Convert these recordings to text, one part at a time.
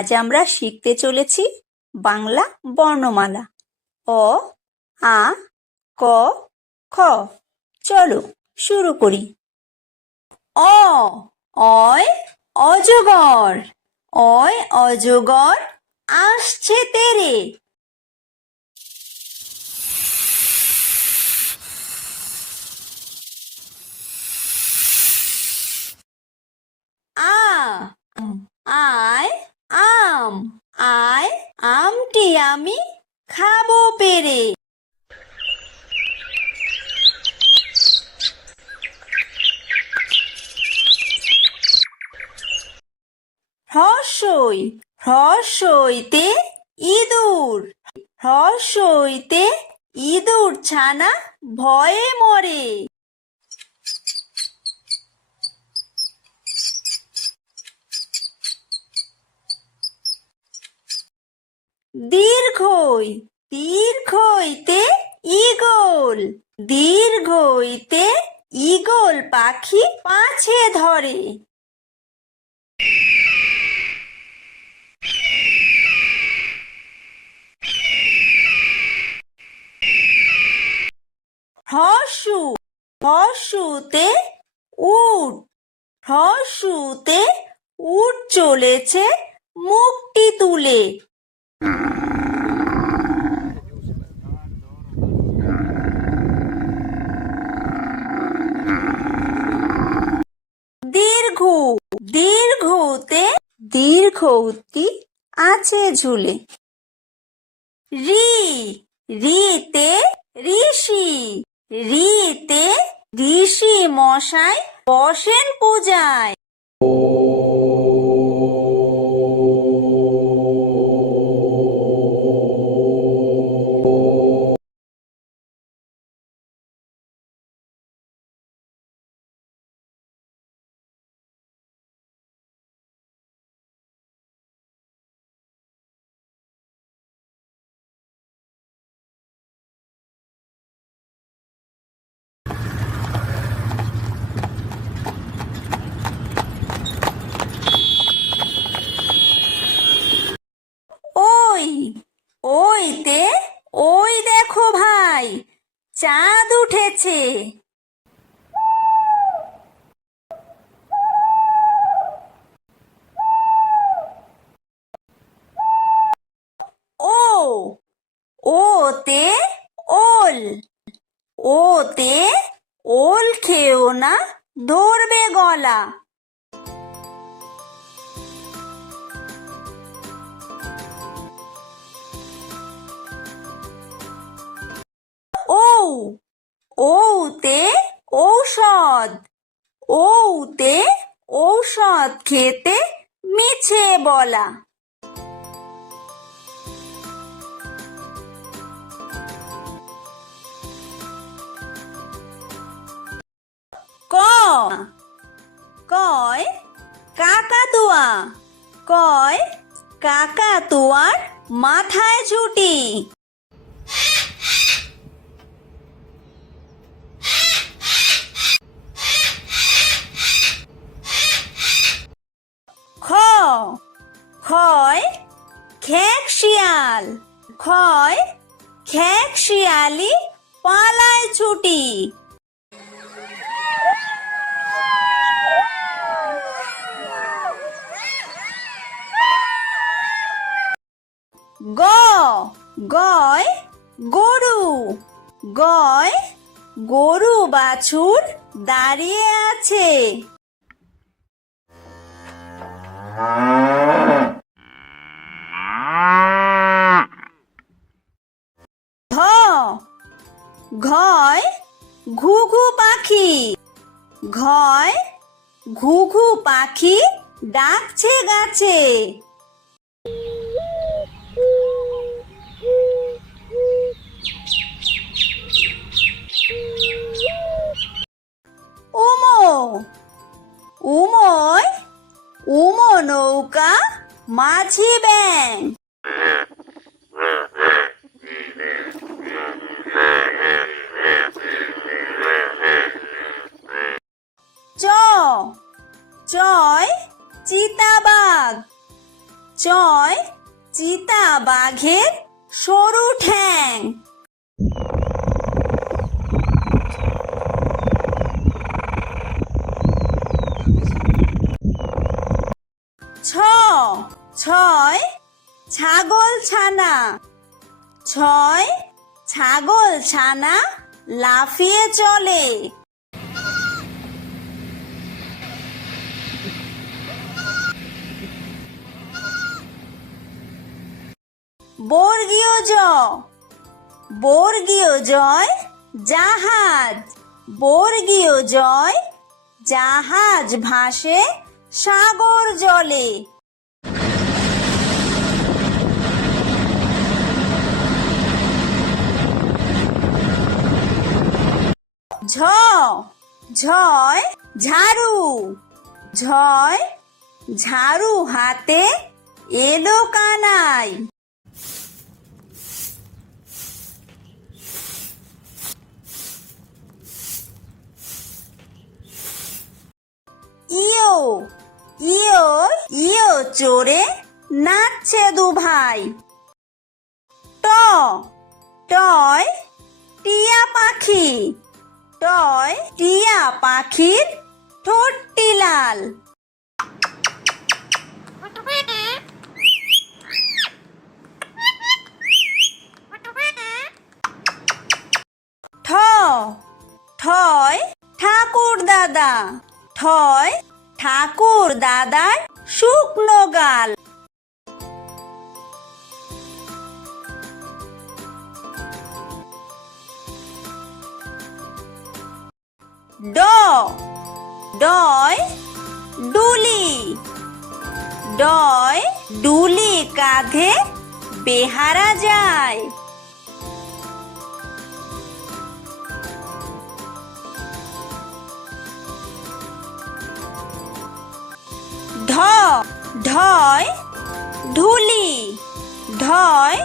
আজ আমরা শিখতে চলেছি বাংলা বর্ণমালা অ, আ, ক, খ। চলো শুরু করি। অ, অয় অজগর, অয় অজগর আসছে তেরে। আ, আয় আম, আয় আমটি আমি খাবো পেরে। হ্রস্বই, হ্রস্বইতে ইঁদুর, হ্রস্বইতে ইঁদুর ছানা ভয়ে মরে। দীর্ঘই, দীর্ঘইতে ঈগল, দীর্ঘইতে ঈগল পাখি পাছে ধরে। হ্রস্ব, হ্রস্বতে উট, হ্রস্বতে উট চলেছে মুখটি তুলে। দীর্ঘ, দীর্ঘতে দীর্ঘউতি আছে ঝুলে। রি, রিতে ঋষি, রিতে ঋষি মশাই বসেন পূজায়। ওই, ওইতে ওই দেখো ভাই চাঁদ উঠেছে। ও, ওতে ওল, ওতে ওল খেও না ধরবে গলা। ও, ওতে ঔষধ, ওতে ঔষধ খেতে মিছে বলা। ক, কয় কাকাতুয়া, কয় কাকাতুয়ার মাথায় ঝুঁটি। খ, খয় খেক শিয়াল, খয় খেক শিয়ালি পালায় ছুটি। গ, গয় গরু, গয় গরু বাছুর দাঁড়িয়ে আছে। ঘ, ঘয় ঘুঘু পাখি, ঘয় ঘুঘু পাখি ডাকছে গাছে। উমো, উময় উমো নৌকা মাঝি ব্যাং। চ, চয় চিতাবাঘ, চয় চিতা বাঘের সরু ঠ্যাং। ছ ছয় ছাগল ছানা। ছয় ছাগল ছানা লাফিয়ে চলে। বর্গীয় জ বর্গীয় জয় জাহাজ। বর্গীয় জয় জাহাজ ভাসে সাগর জলে। ঝ ঝয় ঝাড়ু। ঝয় ঝাড়ু হাতে এলো কানাই। ইয়ো ইয়ো ইয়ো চড়ে নাচছে দু ভাই। ট টয় টিয়া পাখি। টয় টিয়া পাখির ঠোঁটটি লাল। ঠ ঠয় ঠাকুর দাদা। ঠয় ঠাকুর দাদার শুকনো গাল। ড ডয় ডুলি। ডয় ডুলি কাঁধে বেহারা যায়। ঢ ঢয় ঢুলি। ঢয়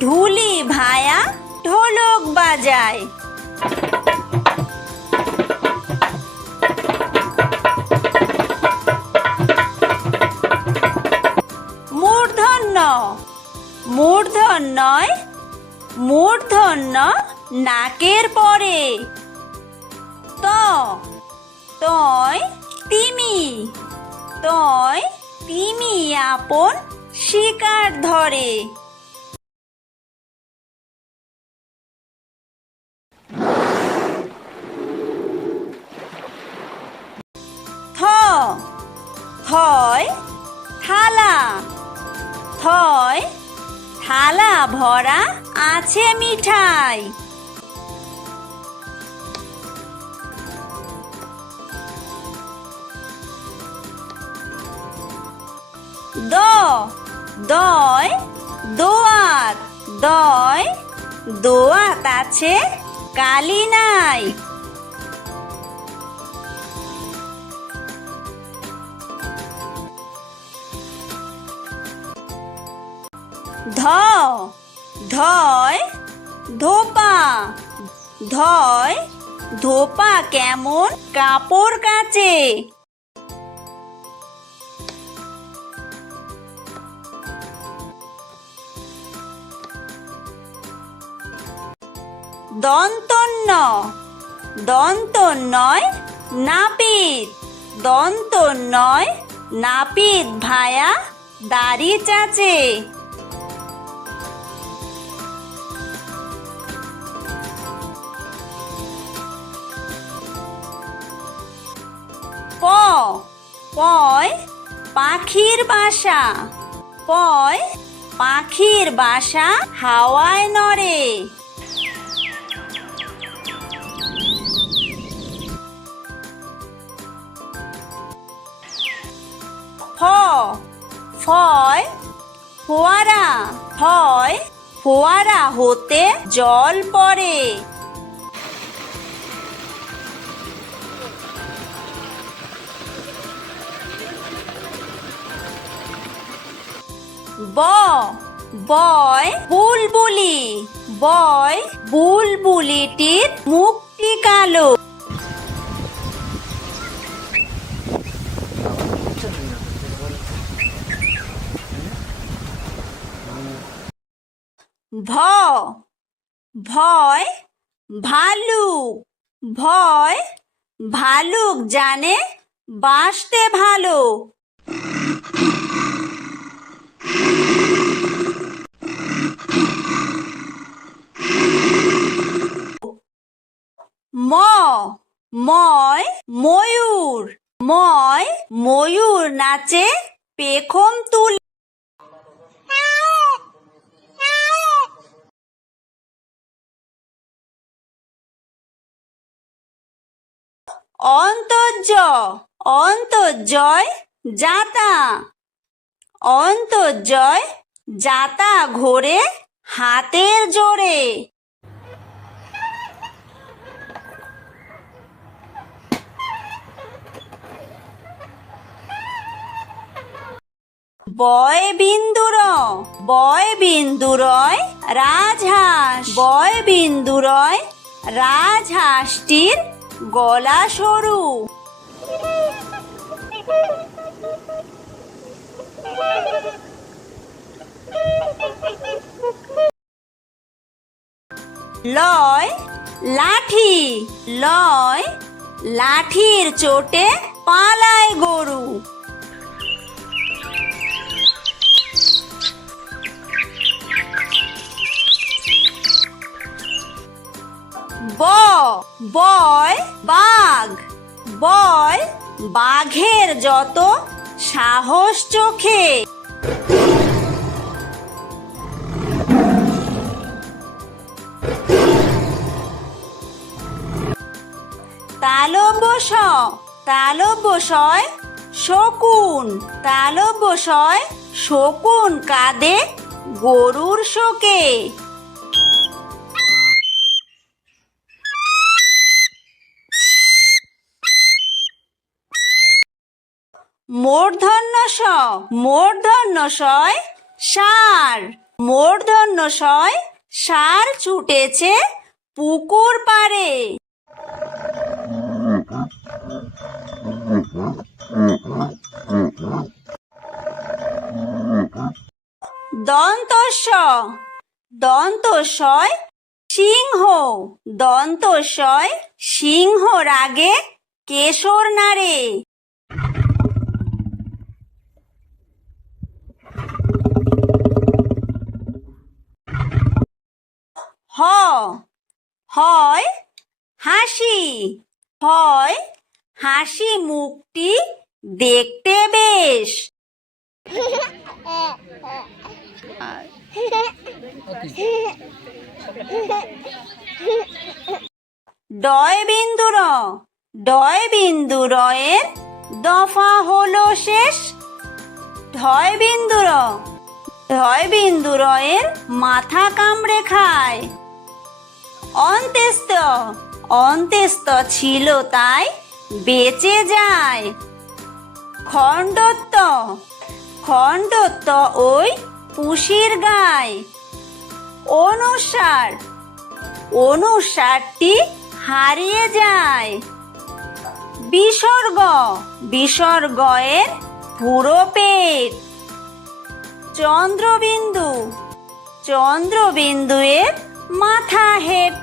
ঢুলি ভায়া ঢোলক বাজায়। মূর্ধন্য মূর্ধন্যয় মূর্ধন্য নাকের পরে। ত তয় তিমি। তয় তিমি আপন শিকার ধরে। থ থয় থালা। থয় থালা ভরা আছে মিঠাই। দ দয় দোয়াত। দয় দোয়াত আছে কালি নাই। ধ ধয় ধোপা। ধয় ধোপা কেমন কাপড় কাচে। দন্তন্য দন্তন্যয় নাপিত। দন্তন্যয় নাপিত ভায়া দাড়ি চাচে। প পয় পাখির বাসা। পয় পাখির বাসা হাওয়ায় নড়ে। ফ ফয় ফোয়ারা। ফয় ফোয়ারা হতে জল পড়ে। ব বয় বুলবুলি। বয় বুলবুলিটির মুখটি কালো। ভ ভয় ভালুক, ভয় ভালুক জানে বাসতে ভালো। ম ময় ময়ূর, ময় ময়ূর নাচে পেখম তুলে। অন্তর্য অন্তর্জয় যাতা, অন্তর্জয় যাতা ঘোরে হাতের জোরে। বয় বিন্দুর, বয় বিন্দুরয় রাজহাঁস, বয় বিন্দুরয় রাজহাঁসটির গলা সরু। লয় লাঠি, লয় লাঠির চোটে পালায় গরু। ব বয় বাঘ, বয় বাঘের যত সাহস চোখে। তালব্য স তালব্য সয় শকুন, তালব্য সয় শকুন কাঁদে গরুর শোকে। মূর্ধন্য ষ মূর্ধন্য শয় ষাঁড়, মূর্ধন্য শয় ষাঁড় ছুটেছে পুকুর পাড়ে। দন্তস্ব দন্তস্বয় সিংহ, দন্তস্বয় সিংহ রাগে কেশর নাড়ে। হ হয় হাসি, হয় হাসি মুখটি দেখতে বেশ। ডয় বিন্দুর, ডয় বিন্দুরয়ের দফা হলো শেষ। ঢয় বিন্দুর, ঢয় বিন্দুরয়ের মাথা কামড়ে খায়। অন্ত্যেস্ত, অন্ত্যেস্ত ছিল তাই বেঁচে যায়। খণ্ডত্ব, খণ্ডত্ব ওই পুষির গায়। অনুসার, অনুসারটি হারিয়ে যায়। বিসর্গ, বিসর্গয়ের পুরো পেট। চন্দ্রবিন্দু, চন্দ্রবিন্দুয়ের মাথা হেট।